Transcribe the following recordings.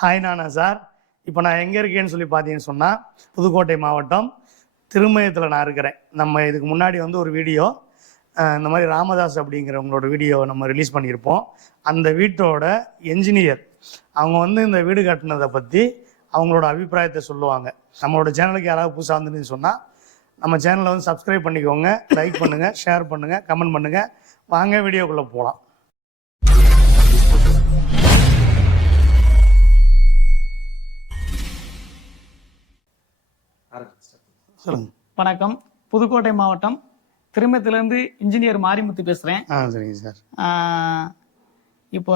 hi நானா sir இப்போ நான் எங்கே இருக்கேன்னு சொல்லி பார்த்தீங்கன்னு சொன்னால் புதுக்கோட்டை மாவட்டம் திருமயத்தில் நான் இருக்கிறேன் நம்ம இதுக்கு முன்னாடி வந்து ஒரு வீடியோ இந்த மாதிரி ராமதாஸ் அப்படிங்கிறவங்களோட வீடியோ நம்ம ரிலீஸ் பண்ணியிருப்போம் அந்த வீட்டோட என்ஜினியர் அவங்க வந்து இந்த வீடு கட்டினதை பற்றி அவங்களோட அபிப்பிராயத்தை சொல்லுவாங்க நம்மளோட சேனலுக்கு யாராவது புதுசாக வந்துருந்துன்னு சொன்னால் நம்ம சேனலை வந்து சப்ஸ்கிரைப் பண்ணிக்கோங்க லைக் பண்ணுங்கள் ஷேர் பண்ணுங்கள் கமெண்ட் பண்ணுங்கள் வாங்க வீடியோக்குள்ளே போகலாம் சொல்லுங்க வணக்கம் புதுக்கோட்டை மாவட்டம் திருமத்திலேருந்து இன்ஜினியர் மாரிமுத்து பேசுகிறேன் ஆ சரிங்க சார் இப்போ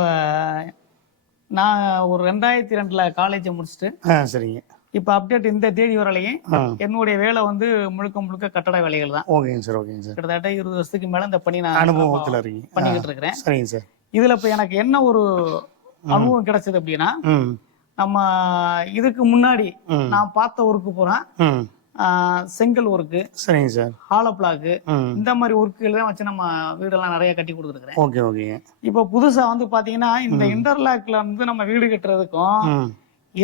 நான் ஒரு ரெண்டாயிரத்தி ரெண்டில் காலேஜை முடிச்சுட்டு சரிங்க இப்போ அப்டேட் இந்த தேதி வரலையும் என்னுடைய வேலை வந்து முழுக்க முழுக்க கட்டட வேலைகள் தான் ஓகேங்க சார் ஓகேங்க சார் கிட்டத்தட்ட இருபது வருஷத்துக்கு மேலே இந்த பணி நான் அனுபவத்தில் பண்ணிக்கிட்டு இருக்கிறேன் சரிங்க சார் இதில் இப்போ எனக்கு என்ன ஒரு அனுபவம் கிடைச்சது அப்படின்னா நம்ம இதுக்கு முன்னாடி நான் பார்த்த ஒர்க்கு போறேன் செங்கல் ஒர்க்கு சரிங்க சார் ஹாலோ பிளாக்கு இந்த மாதிரி ஒர்க்குகள் தான் வச்சு நம்ம வீடெல்லாம் நிறைய கட்டி கொடுத்துருக்கேன் ஓகே ஓகே இப்போ புதுசா வந்து பாத்தீங்கன்னா இந்த இன்டர்லாக்ல வந்து நம்ம வீடு கட்டுறதுக்கும்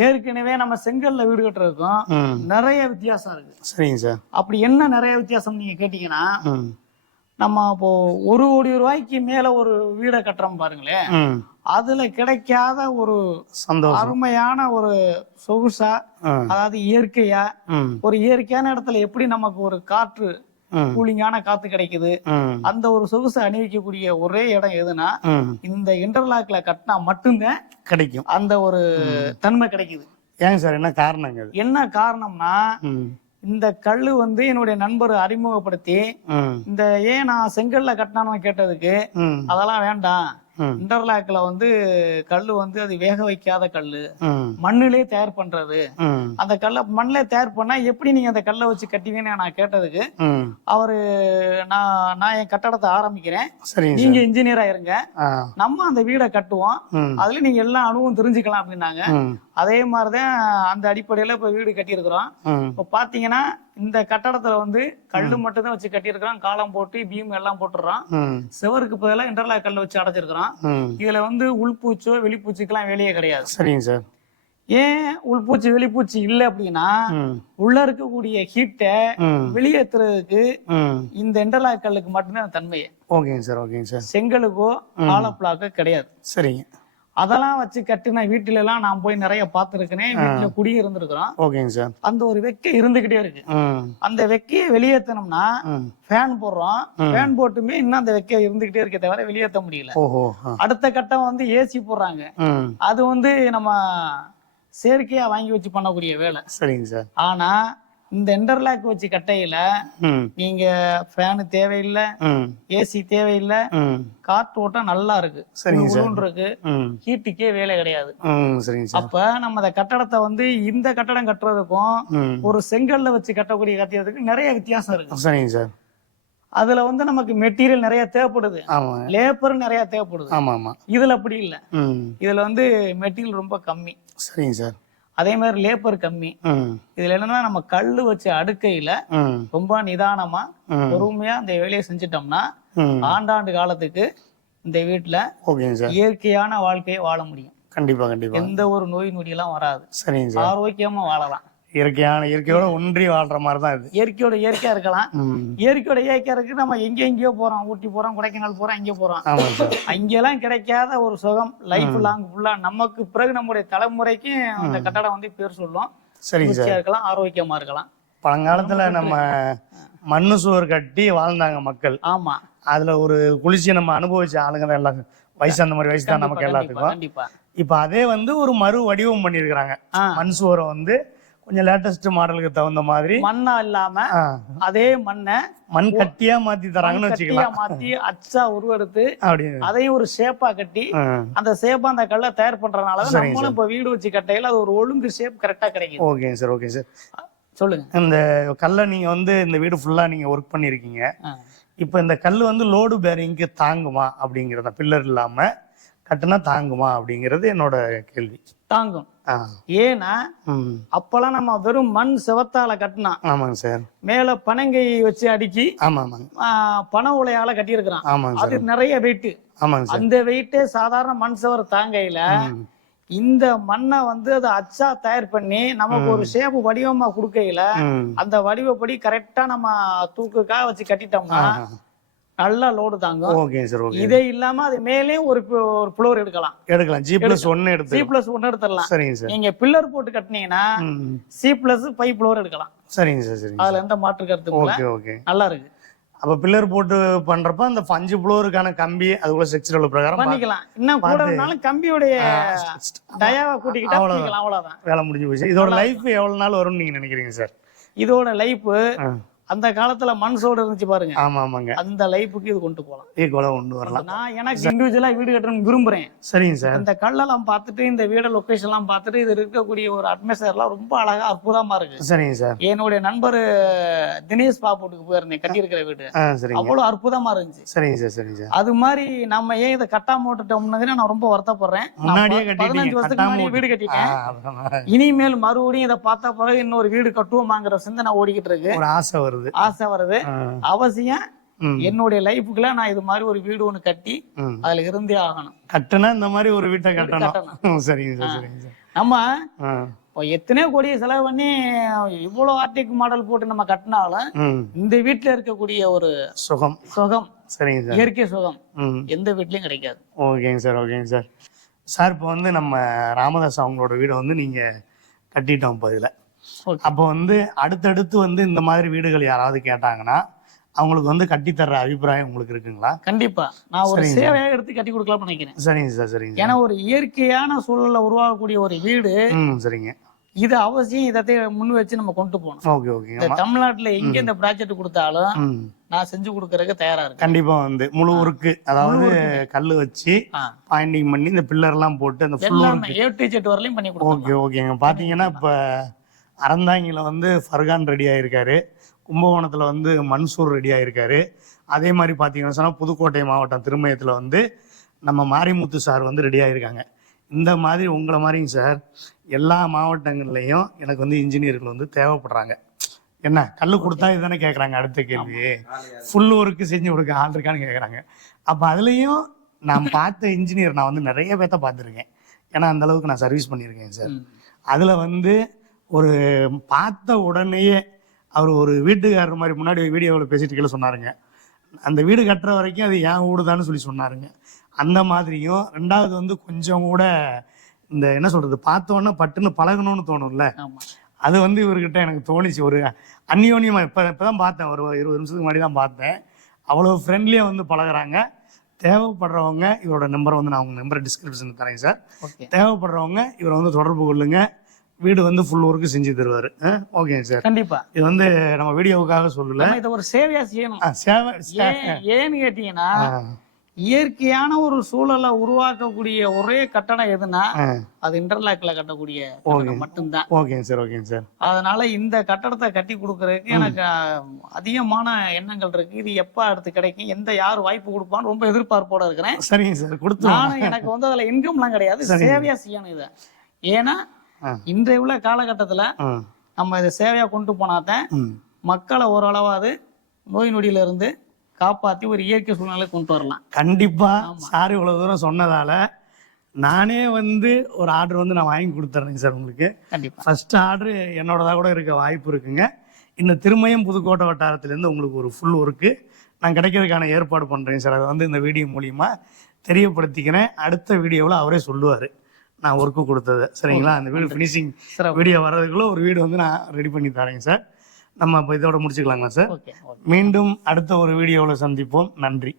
ஏற்கனவே நம்ம செங்கல்ல வீடு கட்டுறதுக்கும் நிறைய வித்தியாசம் இருக்கு சரிங்க சார் அப்படி என்ன நிறைய வித்தியாசம் நீங்க கேட்டீங்கன்னா நம்ம இப்போ ஒரு கோடி ரூபாய்க்கு மேல ஒரு வீடை கட்டுறோம் பாருங்களேன் அதுல கிடைக்காத ஒரு அருமையான ஒரு சொகுசா அதாவது இயற்கையா ஒரு இயற்கையான இடத்துல எப்படி நமக்கு ஒரு காற்று கூலிங்கான காத்து கிடைக்குது அந்த ஒரு சொகுசு அணிவிக்கக்கூடிய ஒரே இடம் எதுனா இந்த இன்டர்லாக்ல கட்டினா மட்டும்தான் கிடைக்கும் அந்த ஒரு தன்மை கிடைக்குது ஏங்க சார் என்ன காரணம் என்ன காரணம்னா இந்த கல்லு வந்து என்னுடைய நண்பர் அறிமுகப்படுத்தி இந்த ஏன் நான் செங்கல்ல கட்டினான்னு கேட்டதுக்கு அதெல்லாம் வேண்டாம் இன்டர்லாக்ல வந்து கல்லு வந்து அது வேக வைக்காத கல்லு மண்ணிலே தயார் பண்றது அந்த கல்ல மண்ணில தயார் பண்ணா எப்படி நீங்க அந்த கல்லை வச்சு கட்டிங்கன்னு நான் கேட்டதுக்கு அவரு நான் நான் என் கட்டடத்தை ஆரம்பிக்கிறேன் நீங்க இன்ஜினியரா இருங்க நம்ம அந்த வீடை கட்டுவோம் அதுல நீங்க எல்லா அணுவும் தெரிஞ்சுக்கலாம் அப்படின்னாங்க அதே மாதிரிதான் அந்த அடிப்படையில இப்ப வீடு கட்டியிருக்கிறோம் இப்ப பாத்தீங்கன்னா இந்த கட்டடத்துல வந்து கல்லு மட்டும்தான் வச்சு கட்டியிருக்கிறான் காலம் போட்டு பீம் எல்லாம் போட்டுறான் செவருக்கு பதிலாக இன்டர்லாக் கல்ல வச்சு அடைச்சிருக்கிறான் இதுல வந்து உள்பூச்சோ வெளிப்பூச்சிக்கெல்லாம் வெளியே கிடையாது சரிங்க சார் ஏன் உள்பூச்சி வெளிப்பூச்சி இல்ல அப்படின்னா உள்ள இருக்கக்கூடிய ஹீட்டை வெளியேற்றுறதுக்கு இந்த இன்டர்லாக் கல்லுக்கு மட்டும்தான் தன்மையை ஓகேங்க சார் ஓகேங்க சார் செங்கலுக்கோ ஆலப்பிளாக்கோ கிடையாது சரிங்க அதெல்லாம் வச்சு கட்டின வீட்டுல எல்லாம் நான் போய் நிறைய பாத்துருக்கேன் வீட்டுல குடி இருந்திருக்கிறோம் ஓகேங்க சார் அந்த ஒரு வெக்கை இருந்துகிட்டே இருக்கு அந்த வெக்கையை வெளியேத்தனம்னா ஃபேன் போடுறோம் ஃபேன் போட்டுமே இன்னும் அந்த வெக்கையை இருந்துகிட்டே இருக்கே தவிர வெளியேற்ற முடியல அடுத்த கட்டம் வந்து ஏசி போடுறாங்க அது வந்து நம்ம செயற்கையா வாங்கி வச்சு பண்ணக்கூடிய வேலை சரிங்க சார் ஆனா இந்த இன்டர்லாக் வச்சு கட்டையில நீங்க ஃபேனு தேவையில்லை ஏசி தேவையில்லை காத்து ஓட்டம் நல்லா இருக்கு இருக்கு ஹீட்டுக்கே வேலை கிடையாது அப்ப நம்ம அந்த கட்டடத்தை வந்து இந்த கட்டடம் கட்டுறதுக்கும் ஒரு செங்கல்ல வச்சு கட்டக்கூடிய கட்டியதுக்கு நிறைய வித்தியாசம் இருக்கு சரிங்க சார் அதுல வந்து நமக்கு மெட்டீரியல் நிறைய தேவைப்படுது லேபர் நிறைய தேவைப்படுது ஆமா ஆமா இதுல அப்படி இல்லை இதுல வந்து மெட்டீரியல் ரொம்ப கம்மி சரிங்க சார் அதே மாதிரி லேப்பர் கம்மி இதுல என்னன்னா நம்ம கல்லு வச்ச அடுக்கையில ரொம்ப நிதானமா பொறுமையா இந்த வேலையை செஞ்சுட்டோம்னா ஆண்டாண்டு காலத்துக்கு இந்த வீட்டுல இயற்கையான வாழ்க்கையை வாழ முடியும் கண்டிப்பா கண்டிப்பா எந்த ஒரு நோய் நொடியெல்லாம் வராது ஆரோக்கியமா வாழலாம் இயற்கையான இயற்கையோட ஒன்றி வாழ்ற மாதிரி தான் இது இயற்கையோட இயற்கையா இருக்கலாம் இயற்கையோட இயற்கையா இருக்கு நம்ம எங்க எங்கேயோ போறோம் ஊட்டி போறோம் கொடைக்கானல் போறோம் இங்கே போறோம் அங்கெல்லாம் கிடைக்காத ஒரு சுகம் லைஃப் லாங் ஃபுல்லா நமக்கு பிறகு நம்முடைய தலைமுறைக்கும் அந்த கட்டடம் வந்து பேர் சொல்லும் சரிங்க சார் இருக்கலாம் ஆரோக்கியமா இருக்கலாம் பழங்காலத்துல நம்ம மண்ணு சுவர் கட்டி வாழ்ந்தாங்க மக்கள் ஆமா அதுல ஒரு குளிர்ச்சியை நம்ம அனுபவிச்ச ஆளுங்க தான் எல்லாம் வயசு அந்த மாதிரி வயசு தான் நமக்கு எல்லாத்துக்கும் இப்ப அதே வந்து ஒரு மறு வடிவம் பண்ணிருக்கிறாங்க மண் சுவரை வந்து கொஞ்சம் லேட்டஸ்ட் மாடலுக்கு தகுந்த மாதிரி மண்ணா இல்லாம அதே மண்ணை மண் கட்டியா மாத்தி தராங்கன்னு வச்சுக்கலாம் மாத்தி அச்சா உருவெடுத்து அதையும் ஒரு ஷேப்பா கட்டி அந்த ஷேப்பா அந்த கல்ல தயார் பண்றதுனால நம்மளும் இப்ப வீடு வச்சு கட்டையில அது ஒரு ஒழுங்கு ஷேப் கரெக்டா கிடைக்கும் ஓகே சார் ஓகே சார் சொல்லுங்க இந்த கல்லை நீங்க வந்து இந்த வீடு ஃபுல்லா நீங்க ஒர்க் பண்ணிருக்கீங்க இப்ப இந்த கல் வந்து லோடு பேரிங்க்கு தாங்குமா அப்படிங்கறத பில்லர் இல்லாம கட்டுனா தாங்குமா அப்படிங்கிறது என்னோட கேள்வி தாங்கும் ஏன்னா அப்பெல்லாம் நம்ம வெறும் மண் செவத்தால கட்டினா ஆமாங்க சார் மேல பனங்கை வச்சு அடுக்கி பண பன உலையால கட்டியிருக்கிறான் ஆமாங்க அது நிறைய வெயிட் அந்த வெயிட்டே சாதாரண மண் செவர் தாங்கையில இந்த மண்ணை வந்து அதை அச்சா தயார் பண்ணி நமக்கு ஒரு ஷேப்பு வடிவமா கொடுக்கையில அந்த வடிவப்படி கரெக்டா நம்ம தூக்குக்காக வச்சு கட்டிட்டோம்னா நல்லா லோடு தாங்க ஓகே சார் ஓகே இதே இல்லாம அது மேலே ஒரு ஒரு பிளோர் எடுக்கலாம் எடுக்கலாம் ஜி பிளஸ் ஒன்னு எடுத்து ஜி பிளஸ் ஒன்னு எடுத்துடலாம் சரிங்க சார் நீங்க பில்லர் போட்டு கட்டினீங்கன்னா சி பிளஸ் ஃபைவ் பிளோர் எடுக்கலாம் சரிங்க சார் சரி அதுல எந்த மாற்று கருத்து ஓகே ஓகே நல்லா இருக்கு அப்ப பில்லர் போட்டு பண்றப்ப அந்த பஞ்சு ஃப்ளோருக்கான கம்பி அது கூட உள்ள பிரகாரம் பண்ணிக்கலாம் இன்னும் கூட வேணாலும் கம்பியோடைய தயாவை கூட்டிக்கிட்டா அவ்வளவுதான் வேலை முடிஞ்சு போச்சு இதோட லைஃப் எவ்வளவு நாள் வரும்னு நீங்க நினைக்கிறீங்க சார் இதோட லைஃப் அந்த காலத்துல மண் சோடு இருந்துச்சு பாருங்க ஆமா ஆமாங்க அந்த லைஃபுக்கு இது கொண்டு போகலாம் இது கூட கொண்டு வரலாம் நான் எனக்கு இண்டிவிஜுவலா வீடு கட்டணும் விரும்புறேன் சரிங்க சார் இந்த கல்லெல்லாம் பார்த்துட்டு இந்த வீட லொக்கேஷன் எல்லாம் பார்த்துட்டு இது இருக்கக்கூடிய ஒரு எல்லாம் ரொம்ப அழகா அற்புதமா இருக்கு சரிங்க சார் என்னுடைய நண்பர் தினேஷ் பாப்போட்டுக்கு போயிருந்தேன் கட்டியிருக்கிற வீடு அவ்வளவு அற்புதமா இருந்துச்சு சரிங்க சார் சரிங்க சார் அது மாதிரி நம்ம ஏன் இதை கட்டாம விட்டுட்டோம்னு நான் ரொம்ப வருத்தப்படுறேன் பதினஞ்சு வருஷத்துக்கு முன்னாடி வீடு கட்டிட்டேன் இனிமேல் மறுபடியும் இதை பார்த்த பிறகு இன்னொரு வீடு கட்டுவோமாங்கிற சிந்தனை ஓடிக்கிட்டு இருக்கு ஒரு ஆசை வருது வருது ஆசை வருது அவசியம் என்னுடைய லைஃபுக்குல நான் இது மாதிரி ஒரு வீடு ஒண்ணு கட்டி அதுல இருந்தே ஆகணும் கட்டினா இந்த மாதிரி ஒரு வீட்டை கட்டணும் சரிங்க சார் சரிங்க சார் நம்ம எத்தனை எத்தனையோ செலவு பண்ணி இவ்வளவு ஆர்டிக் மாடல் போட்டு நம்ம கட்டினாலும் இந்த வீட்டுல இருக்கக்கூடிய ஒரு சுகம் சுகம் சரிங்க சார் இயற்கை சுகம் எந்த வீட்லயும் கிடைக்காது ஓகேங்க சார் ஓகேங்க சார் சார் இப்போ வந்து நம்ம ராமதாஸ் அவங்களோட வீடை வந்து நீங்க கட்டிட்டோம் இப்போ அப்போ வந்து அடுத்தடுத்து வந்து இந்த மாதிரி வீடுகள் யாராவது கேட்டாங்கன்னா அவங்களுக்கு வந்து கட்டி தர்ற அபிப்பிராயம் உங்களுக்கு இருக்குங்களா கண்டிப்பா நான் ஒரு சேவையாக எடுத்து கட்டி கொடுக்கலாம் நினைக்கிறேன் சரிங்க சார் சரிங்க ஏன்னா ஒரு இயற்கையான சூழல்ல உருவாகக்கூடிய ஒரு வீடு சரிங்க இது அவசியம் இதை முன் வச்சு நம்ம கொண்டு போகணும் ஓகே ஓகே தமிழ்நாட்டுல எங்க இந்த ப்ராஜெக்ட் கொடுத்தாலும் நான் செஞ்சு கொடுக்கறதுக்கு தயாரா இருக்கேன் கண்டிப்பா வந்து முழு உருக்கு அதாவது கல்லு வச்சு பாயிண்டிங் பண்ணி இந்த பில்லர் எல்லாம் போட்டு அந்த ஏ வரலையும் பண்ணி கொடுக்கோம் ஓகே ஓகேங்க பாத்தீங்கன்னா இப்ப அறந்தாங்கியில் வந்து ஃபர்கான் ரெடி ஆகியிருக்காரு கும்பகோணத்தில் வந்து மன்சூர் ரெடி ஆகியிருக்காரு அதே மாதிரி பார்த்தீங்கன்னா சொன்னால் புதுக்கோட்டை மாவட்டம் திருமயத்தில் வந்து நம்ம மாரிமுத்து சார் வந்து ரெடி ஆகியிருக்காங்க இந்த மாதிரி உங்களை மாதிரிங்க சார் எல்லா மாவட்டங்கள்லேயும் எனக்கு வந்து இன்ஜினியர்கள் வந்து தேவைப்படுறாங்க என்ன கல் கொடுத்தா இதுதானே கேட்குறாங்க அடுத்த கேள்வி ஃபுல் ஒர்க்கு செஞ்சு கொடுக்க ஆள் இருக்கான்னு கேட்குறாங்க அப்போ அதுலேயும் நான் பார்த்த இன்ஜினியர் நான் வந்து நிறைய பேர்த்த பார்த்துருக்கேன் ஏன்னா அந்த அளவுக்கு நான் சர்வீஸ் பண்ணியிருக்கேன் சார் அதில் வந்து ஒரு பார்த்த உடனேயே அவர் ஒரு வீட்டுக்காரர் மாதிரி முன்னாடி ஒரு வீடியோவில் பேசிட்டு கீழே சொன்னாருங்க அந்த வீடு கட்டுற வரைக்கும் அது என் வீடுதான்னு சொல்லி சொன்னாருங்க அந்த மாதிரியும் ரெண்டாவது வந்து கொஞ்சம் கூட இந்த என்ன சொல்றது பார்த்தோன்னா பட்டுன்னு பழகணும்னு தோணும்ல அது வந்து இவர்கிட்ட எனக்கு தோணிச்சு ஒரு அந்யோன்யமாக இப்போ இப்போ தான் பார்த்தேன் ஒரு இருபது நிமிஷத்துக்கு முன்னாடி தான் பார்த்தேன் அவ்வளோ ஃப்ரெண்ட்லியாக வந்து பழகிறாங்க தேவைப்படுறவங்க இவரோட நம்பரை வந்து நான் உங்கள் நம்பரை டிஸ்கிரிப்ஷன் தரேன் சார் தேவைப்படுறவங்க இவரை வந்து தொடர்பு கொள்ளுங்கள் வீடு வந்து ஃபுல் ஒர்க் செஞ்சு தருவார் ஓகேங்க சார் கண்டிப்பா இது வந்து நம்ம வீடியோவுக்காக சொல்லல இதை ஒரு சேவையா செய்யணும் சேவை ஏன்னு கேட்டீங்கன்னா இயற்கையான ஒரு சூழலை உருவாக்கக்கூடிய ஒரே கட்டடம் எதுனா அது இன்டர்லாக்ல கட்டக்கூடிய மட்டும்தான் ஓகேங்க சார் ஓகேங்க சார் அதனால இந்த கட்டடத்தை கட்டி கொடுக்கறதுக்கு எனக்கு அதிகமான எண்ணங்கள் இருக்கு இது எப்ப அடுத்து கிடைக்கும் எந்த யார் வாய்ப்பு கொடுப்பான்னு ரொம்ப எதிர்பார்ப்போட இருக்கிறேன் சரிங்க சார் கொடுத்து எனக்கு வந்து அதுல இன்கம்லாம் கிடையாது சேவையா செய்யணும் இதை ஏன்னா இன்றைய உள்ள காலகட்டத்துல நம்ம இதை சேவையா கொண்டு போனாதான் மக்களை ஓரளவாவது நோய் நொடியில இருந்து காப்பாத்தி ஒரு இயற்கை சூழ்நிலை கொண்டு வரலாம் கண்டிப்பா சார் இவ்வளவு தூரம் சொன்னதால நானே வந்து ஒரு ஆர்டர் வந்து நான் வாங்கி கொடுத்துறேன் சார் உங்களுக்கு கண்டிப்பாக ஃபர்ஸ்ட் ஆர்டர் என்னோடதாக கூட இருக்க வாய்ப்பு இருக்குங்க இந்த திருமயம் புதுக்கோட்டை வட்டாரத்துலேருந்து உங்களுக்கு ஒரு ஃபுல் ஒர்க்கு நான் கிடைக்கிறதுக்கான ஏற்பாடு பண்ணுறேன் சார் அதை வந்து இந்த வீடியோ மூலியமாக தெரியப்படுத்திக்கிறேன் அடுத்த வீடியோவில் அவரே சொல்லுவார் நான் ஒர்க்கு கொடுத்தது சரிங்களா அந்த வீடு ஃபினிஷிங் வீடியோ வர்றதுக்குள்ளே ஒரு வீடு வந்து நான் ரெடி பண்ணி தரேங்க சார் நம்ம இப்போ இதோட முடிச்சுக்கலாங்களா சார் மீண்டும் அடுத்த ஒரு வீடியோவில் சந்திப்போம் நன்றி